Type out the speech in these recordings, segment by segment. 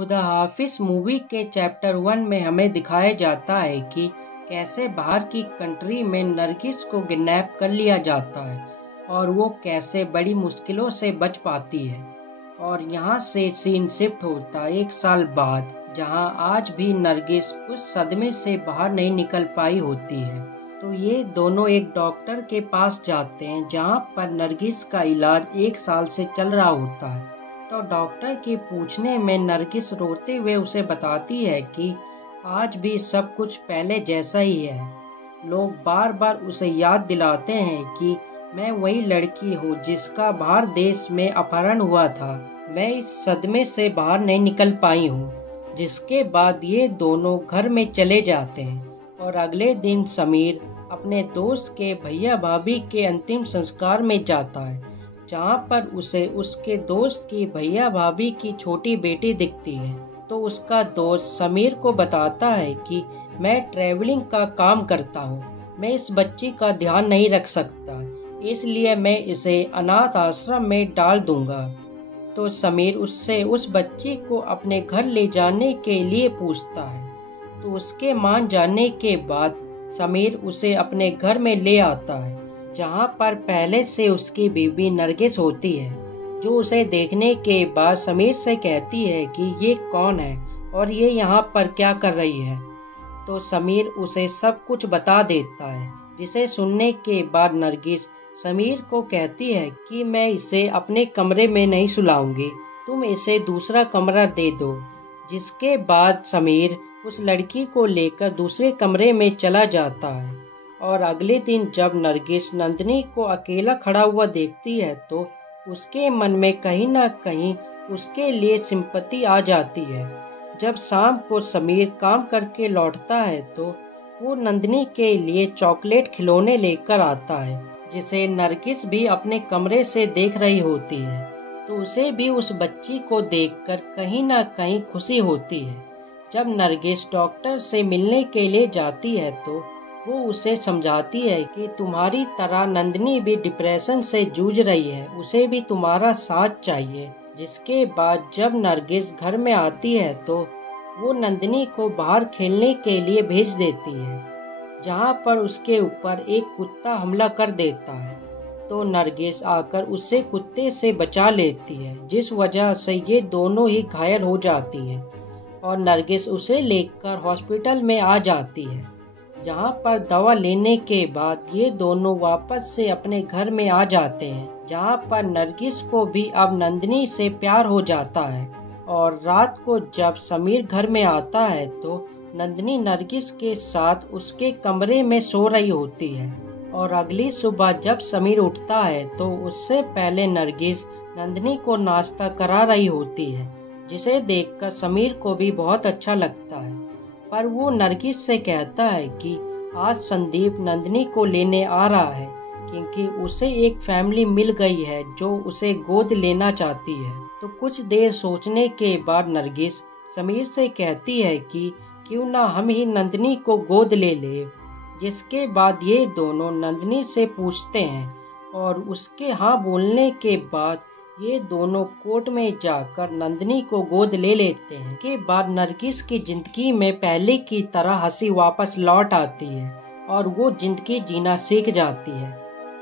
खुदा हाफिज मूवी के चैप्टर 1 में हमें दिखाया जाता है कि कैसे बाहर की कंट्री में नरगिस को किडनैप कर लिया जाता है और वो कैसे बड़ी मुश्किलों से बच पाती है। और यहाँ से सीन शिफ्ट होता है 1 साल बाद, जहाँ आज भी नरगिस उस सदमे से बाहर नहीं निकल पाई होती है। तो ये दोनों एक डॉक्टर के पास जाते हैं जहाँ पर नरगिस का इलाज 1 साल से चल रहा होता है। तो डॉक्टर के पूछने में नरगिस रोते हुए उसे बताती है कि आज भी सब कुछ पहले जैसा ही है। लोग बार बार उसे याद दिलाते हैं कि मैं वही लड़की हूँ जिसका बाहर देश में अपहरण हुआ था। मैं इस सदमे से बाहर नहीं निकल पाई हूँ। जिसके बाद ये दोनों घर में चले जाते हैं और अगले दिन समीर अपने दोस्त के भैया भाभी के अंतिम संस्कार में जाता है, जहाँ पर उसे उसके दोस्त की भैया भाभी की छोटी बेटी दिखती है। तो उसका दोस्त समीर को बताता है कि मैं ट्रैवलिंग का काम करता हूँ, मैं इस बच्ची का ध्यान नहीं रख सकता, इसलिए मैं इसे अनाथ आश्रम में डाल दूंगा। तो समीर उससे उस बच्ची को अपने घर ले जाने के लिए पूछता है। तो उसके मान जाने के बाद समीर उसे अपने घर में ले आता है, जहाँ पर पहले से उसकी बीवी नरगिस होती है, जो उसे देखने के बाद समीर से कहती है कि ये कौन है और ये यहाँ पर क्या कर रही है। तो समीर उसे सब कुछ बता देता है, जिसे सुनने के बाद नरगिस समीर को कहती है कि मैं इसे अपने कमरे में नहीं सुलाऊंगी, तुम इसे दूसरा कमरा दे दो। जिसके बाद समीर उस लड़की को लेकर दूसरे कमरे में चला जाता है। और अगले दिन जब नरगिस नंदिनी को अकेला खड़ा हुआ देखती है तो उसके मन में कहीं ना कहीं उसके लिए सिंपैथी आ जाती है। जब शाम को समीर काम करके लौटता है तो वो नंदिनी के लिए चॉकलेट खिलौने लेकर आता है, जिसे नरगिस भी अपने कमरे से देख रही होती है। तो उसे भी उस बच्ची को देखकर कहीं ना कहीं खुशी होती है। जब नरगिस डॉक्टर से मिलने के लिए जाती है तो वो उसे समझाती है कि तुम्हारी तरह नंदिनी भी डिप्रेशन से जूझ रही है, उसे भी तुम्हारा साथ चाहिए। जिसके बाद जब नरगिस घर में आती है तो वो नंदिनी को बाहर खेलने के लिए भेज देती है, जहाँ पर उसके ऊपर एक कुत्ता हमला कर देता है। तो नरगिस आकर उसे कुत्ते से बचा लेती है, जिस वजह से ये दोनों ही घायल हो जाती हैं। और नरगिस उसे लेकर हॉस्पिटल में आ जाती है, जहाँ पर दवा लेने के बाद ये दोनों वापस से अपने घर में आ जाते हैं, जहाँ पर नरगिस को भी अब नंदिनी से प्यार हो जाता है। और रात को जब समीर घर में आता है तो नंदिनी नरगिस के साथ उसके कमरे में सो रही होती है। और अगली सुबह जब समीर उठता है तो उससे पहले नरगिस नंदिनी को नाश्ता करा रही होती है, जिसे देखकर समीर को भी बहुत अच्छा लगता है। पर वो नरगिस से कहता है कि आज संदीप नंदिनी को लेने आ रहा है, क्योंकि उसे एक फैमिली मिल गई है जो उसे गोद लेना चाहती है। तो कुछ देर सोचने के बाद नरगिस समीर से कहती है कि क्यों ना हम ही नंदिनी को गोद ले ले। जिसके बाद ये दोनों नंदिनी से पूछते हैं और उसके हाँ बोलने के बाद ये दोनों कोर्ट में जाकर नंदिनी को गोद ले लेते हैं। के बाद नरगिस की जिंदगी में पहले की तरह हंसी वापस लौट आती है और वो जिंदगी जीना सीख जाती है।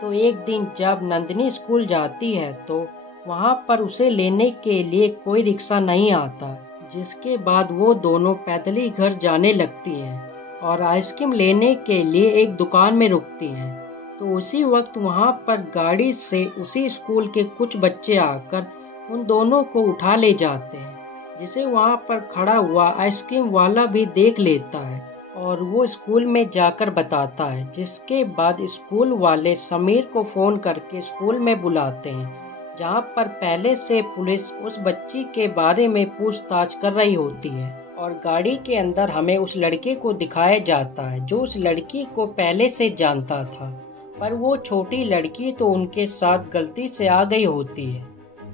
तो एक दिन जब नंदिनी स्कूल जाती है तो वहाँ पर उसे लेने के लिए कोई रिक्शा नहीं आता, जिसके बाद वो दोनों पैदल ही घर जाने लगती हैं और आइसक्रीम लेने के लिए एक दुकान में रुकती हैं। तो उसी वक्त वहाँ पर गाड़ी से उसी स्कूल के कुछ बच्चे आकर उन दोनों को उठा ले जाते हैं, जिसे वहाँ पर खड़ा हुआ आइसक्रीम वाला भी देख लेता है और वो स्कूल में जाकर बताता है। जिसके बाद स्कूल वाले समीर को फोन करके स्कूल में बुलाते हैं, जहाँ पर पहले से पुलिस उस बच्ची के बारे में पूछताछ कर रही होती है। और गाड़ी के अंदर हमें उस लड़के को दिखाया जाता है जो उस लड़की को पहले से जानता था, पर वो छोटी लड़की तो उनके साथ गलती से आ गई होती है।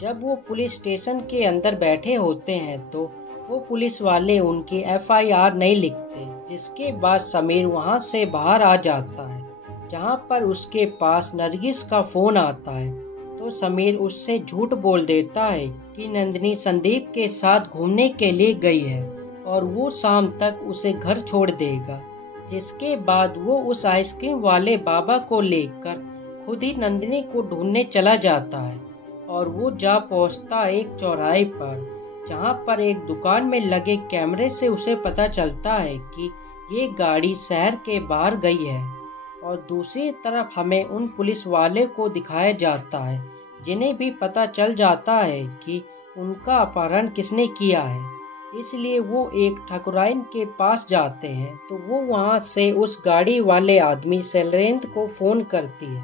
जब वो पुलिस स्टेशन के अंदर बैठे होते हैं तो वो पुलिस वाले उनकी FIR नहीं लिखते। जिसके बाद समीर वहाँ से बाहर आ जाता है, जहाँ पर उसके पास नरगिस का फोन आता है तो समीर उससे झूठ बोल देता है कि नंदिनी संदीप के साथ घूमने के लिए गई है और वो शाम तक उसे घर छोड़ देगा। जिसके बाद वो उस आइसक्रीम वाले बाबा को लेकर खुद ही नंदिनी को ढूंढने चला जाता है और वो जा पहुंचता है एक चौराहे पर, जहां पर एक दुकान में लगे कैमरे से उसे पता चलता है कि ये गाड़ी शहर के बाहर गई है। और दूसरी तरफ हमें उन पुलिस वाले को दिखाया जाता है जिन्हें भी पता चल जाता है कि उनका अपहरण किसने किया है। इसलिए वो एक ठकुराइन के पास जाते हैं तो वो वहाँ से उस गाड़ी वाले आदमी शैलेंद्र को फोन करती है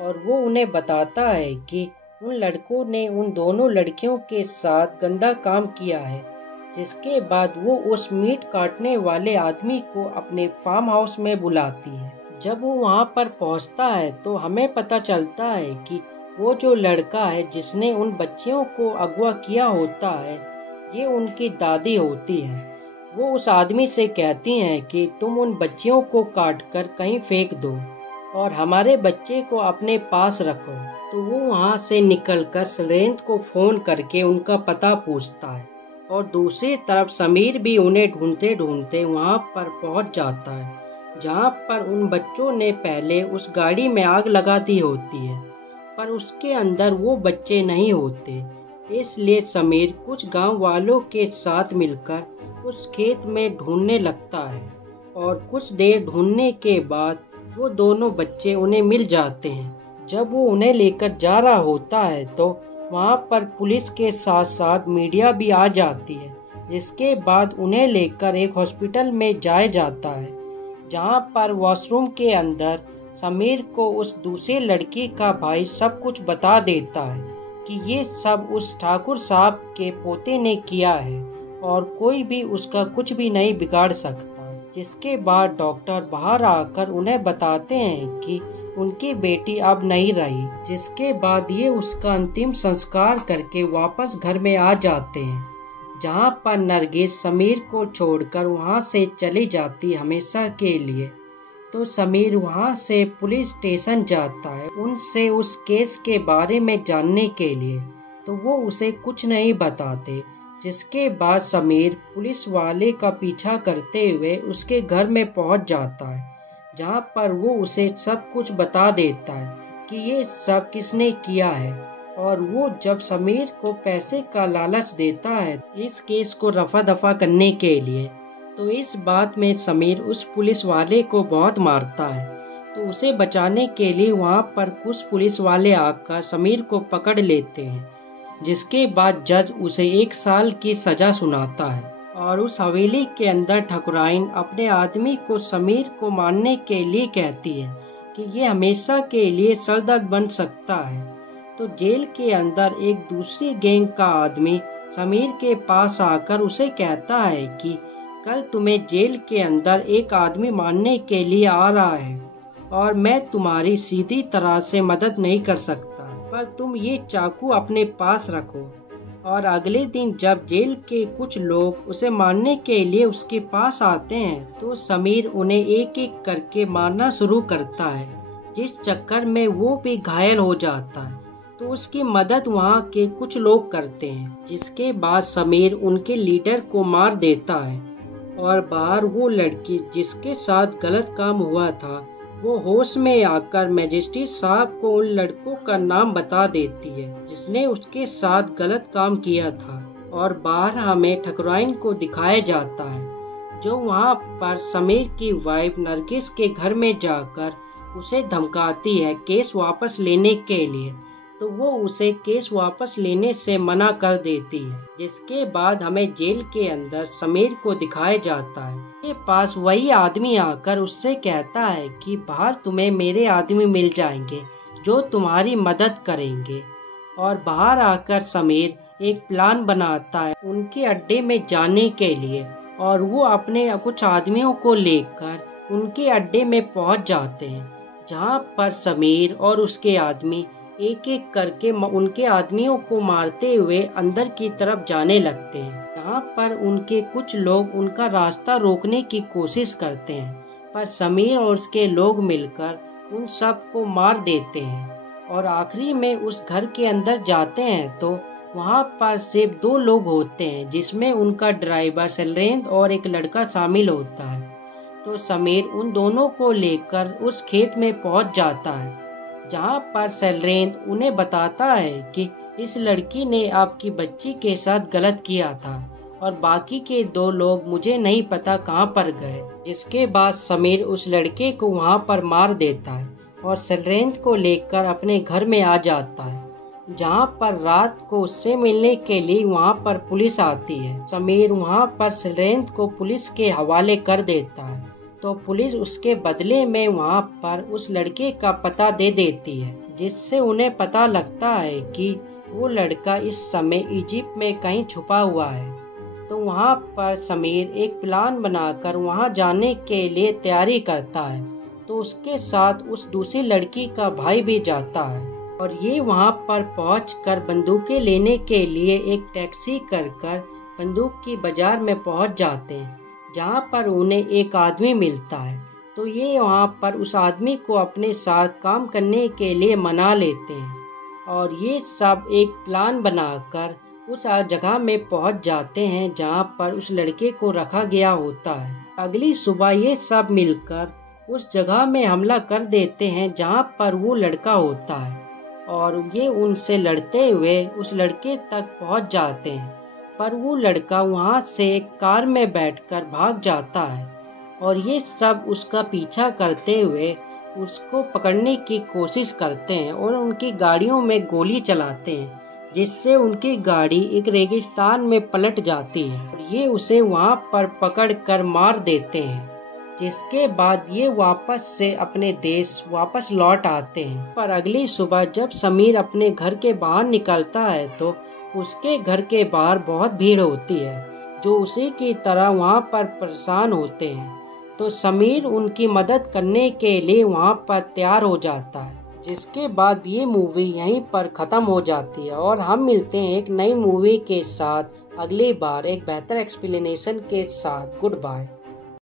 और वो उन्हें बताता है कि उन लड़कों ने उन दोनों लड़कियों के साथ गंदा काम किया है। जिसके बाद वो उस मीट काटने वाले आदमी को अपने फार्म हाउस में बुलाती है। जब वो वहाँ पर पहुँचता है तो हमें पता चलता है कि वो जो लड़का है जिसने उन बच्चियों को अगवा किया होता है, ये उनकी दादी होती है। वो उस आदमी से कहती हैं कि तुम उन बच्चियों को काट कर कहीं फेंक दो और हमारे बच्चे को अपने पास रखो। तो वो वहाँ से निकलकर शैलेंद्र को फोन करके उनका पता पूछता है और दूसरी तरफ समीर भी उन्हें ढूंढते ढूंढते वहाँ पर पहुँच जाता है, जहाँ पर उन बच्चों ने पहले उस गाड़ी में आग लगा दी होती है, पर उसके अंदर वो बच्चे नहीं होते। इसलिए समीर कुछ गांव वालों के साथ मिलकर उस खेत में ढूंढने लगता है और कुछ देर ढूंढने के बाद वो दोनों बच्चे उन्हें मिल जाते हैं। जब वो उन्हें लेकर जा रहा होता है तो वहाँ पर पुलिस के साथ साथ मीडिया भी आ जाती है। जिसके बाद उन्हें लेकर एक हॉस्पिटल में जाया जाता है, जहाँ पर वॉशरूम के अंदर समीर को उस दूसरी लड़की का भाई सब कुछ बता देता है कि ये सब उस ठाकुर साहब के पोते ने किया है और कोई भी उसका कुछ भी नहीं बिगाड़ सकता। जिसके बाद डॉक्टर बाहर आकर उन्हें बताते हैं कि उनकी बेटी अब नहीं रही। जिसके बाद ये उसका अंतिम संस्कार करके वापस घर में आ जाते हैं, जहाँ पर नरगिस समीर को छोड़कर वहाँ से चली जाती हमेशा के लिए। तो समीर वहाँ से पुलिस स्टेशन जाता है उनसे उस केस के बारे में जानने के लिए, तो वो उसे कुछ नहीं बताते। जिसके बाद समीर पुलिस वाले का पीछा करते हुए उसके घर में पहुँच जाता है, जहाँ पर वो उसे सब कुछ बता देता है कि ये सब किसने किया है। और वो जब समीर को पैसे का लालच देता है इस केस को रफा दफा करने के लिए, तो इस बात में समीर उस पुलिस वाले को बहुत मारता है। तो उसे बचाने के लिए वहाँ पर कुछ पुलिस वाले आकर समीर को पकड़ लेते हैं। जिसके बाद जज उसे 1 साल की सजा सुनाता है और उस हवेली के अंदर ठकुराइन अपने आदमी को समीर को मारने के लिए कहती है कि ये हमेशा के लिए सरदर्द बन सकता है। तो जेल के अंदर एक दूसरी गैंग का आदमी समीर के पास आकर उसे कहता है कि कल तुम्हें जेल के अंदर एक आदमी मारने के लिए आ रहा है और मैं तुम्हारी सीधी तरह से मदद नहीं कर सकता, पर तुम ये चाकू अपने पास रखो। और अगले दिन जब जेल के कुछ लोग उसे मारने के लिए उसके पास आते हैं तो समीर उन्हें एक एक करके मारना शुरू करता है, जिस चक्कर में वो भी घायल हो जाता है। तो उसकी मदद वहाँ के कुछ लोग करते हैं। जिसके बाद समीर उनके लीडर को मार देता है और बाहर वो लड़की जिसके साथ गलत काम हुआ था वो होश में आकर मजिस्ट्रेट साहब को उन लड़कों का नाम बता देती है जिसने उसके साथ गलत काम किया था। और बाहर हमें ठकुराइन को दिखाया जाता है जो वहाँ पर समीर की वाइफ नरगिस के घर में जाकर उसे धमकाती है केस वापस लेने के लिए, तो वो उसे केस वापस लेने से मना कर देती है। जिसके बाद हमें जेल के अंदर समीर को दिखाया जाता है। के पास वही आदमी आकर उससे कहता है कि बाहर तुम्हें मेरे आदमी मिल जाएंगे जो तुम्हारी मदद करेंगे। और बाहर आकर समीर एक प्लान बनाता है उनके अड्डे में जाने के लिए और वो अपने कुछ आदमियों को लेकर उनके अड्डे में पहुंच जाते हैं, जहां पर समीर और उसके आदमी एक एक करके उनके आदमियों को मारते हुए अंदर की तरफ जाने लगते हैं। यहाँ पर उनके कुछ लोग उनका रास्ता रोकने की कोशिश करते हैं, पर समीर और उसके लोग मिलकर उन सब को मार देते हैं। और आखिरी में उस घर के अंदर जाते हैं तो वहाँ पर सिर्फ 2 लोग होते हैं, जिसमें उनका ड्राइवर शैलेंद्र और एक लड़का शामिल होता है। तो समीर उन दोनों को लेकर उस खेत में पहुँच जाता है, जहाँ पर शैलेंद्र उन्हें बताता है कि इस लड़की ने आपकी बच्ची के साथ गलत किया था और बाकी के 2 लोग मुझे नहीं पता कहाँ पर गए। जिसके बाद समीर उस लड़के को वहाँ पर मार देता है और शैलेंद्र को लेकर अपने घर में आ जाता है, जहाँ पर रात को उससे मिलने के लिए वहाँ पर पुलिस आती है। समीर वहाँ पर शैलेंद्र को पुलिस के हवाले कर देता है, तो पुलिस उसके बदले में वहाँ पर उस लड़के का पता दे देती है, जिससे उन्हें पता लगता है कि वो लड़का इस समय इजिप्ट में कहीं छुपा हुआ है। तो वहाँ पर समीर एक प्लान बनाकर वहाँ जाने के लिए तैयारी करता है। तो उसके साथ उस दूसरी लड़की का भाई भी जाता है और ये वहाँ पर पहुंचकर बंदूकें लेने के लिए एक टैक्सी कर बंदूक की बाजार में पहुंच जाते हैं, जहाँ पर उन्हें एक आदमी मिलता है। तो ये वहाँ पर उस आदमी को अपने साथ काम करने के लिए मना लेते हैं और ये सब एक प्लान बनाकर उस जगह में पहुंच जाते हैं जहाँ पर उस लड़के को रखा गया होता है। अगली सुबह ये सब मिलकर उस जगह में हमला कर देते हैं जहाँ पर वो लड़का होता है और ये उनसे लड़ते हुए उस लड़के तक पहुँच जाते हैं, पर वो लड़का वहाँ से एक कार में बैठकर भाग जाता है और ये सब उसका पीछा करते हुए उसको पकड़ने की कोशिश करते हैं और उनकी गाड़ियों में गोली चलाते हैं, जिससे उनकी गाड़ी एक रेगिस्तान में पलट जाती है और ये उसे वहाँ पर पकड़ कर मार देते हैं। जिसके बाद ये वापस से अपने देश वापस लौट आते हैं। पर अगली सुबह जब समीर अपने घर के बाहर निकलता है तो उसके घर के बाहर बहुत भीड़ होती है, जो उसी की तरह वहाँ पर परेशान होते हैं। तो समीर उनकी मदद करने के लिए वहाँ पर तैयार हो जाता है। जिसके बाद ये मूवी यहीं पर ख़त्म हो जाती है और हम मिलते हैं एक नई मूवी के साथ अगली बार एक बेहतर एक्सप्लेनेशन के साथ। Good bye.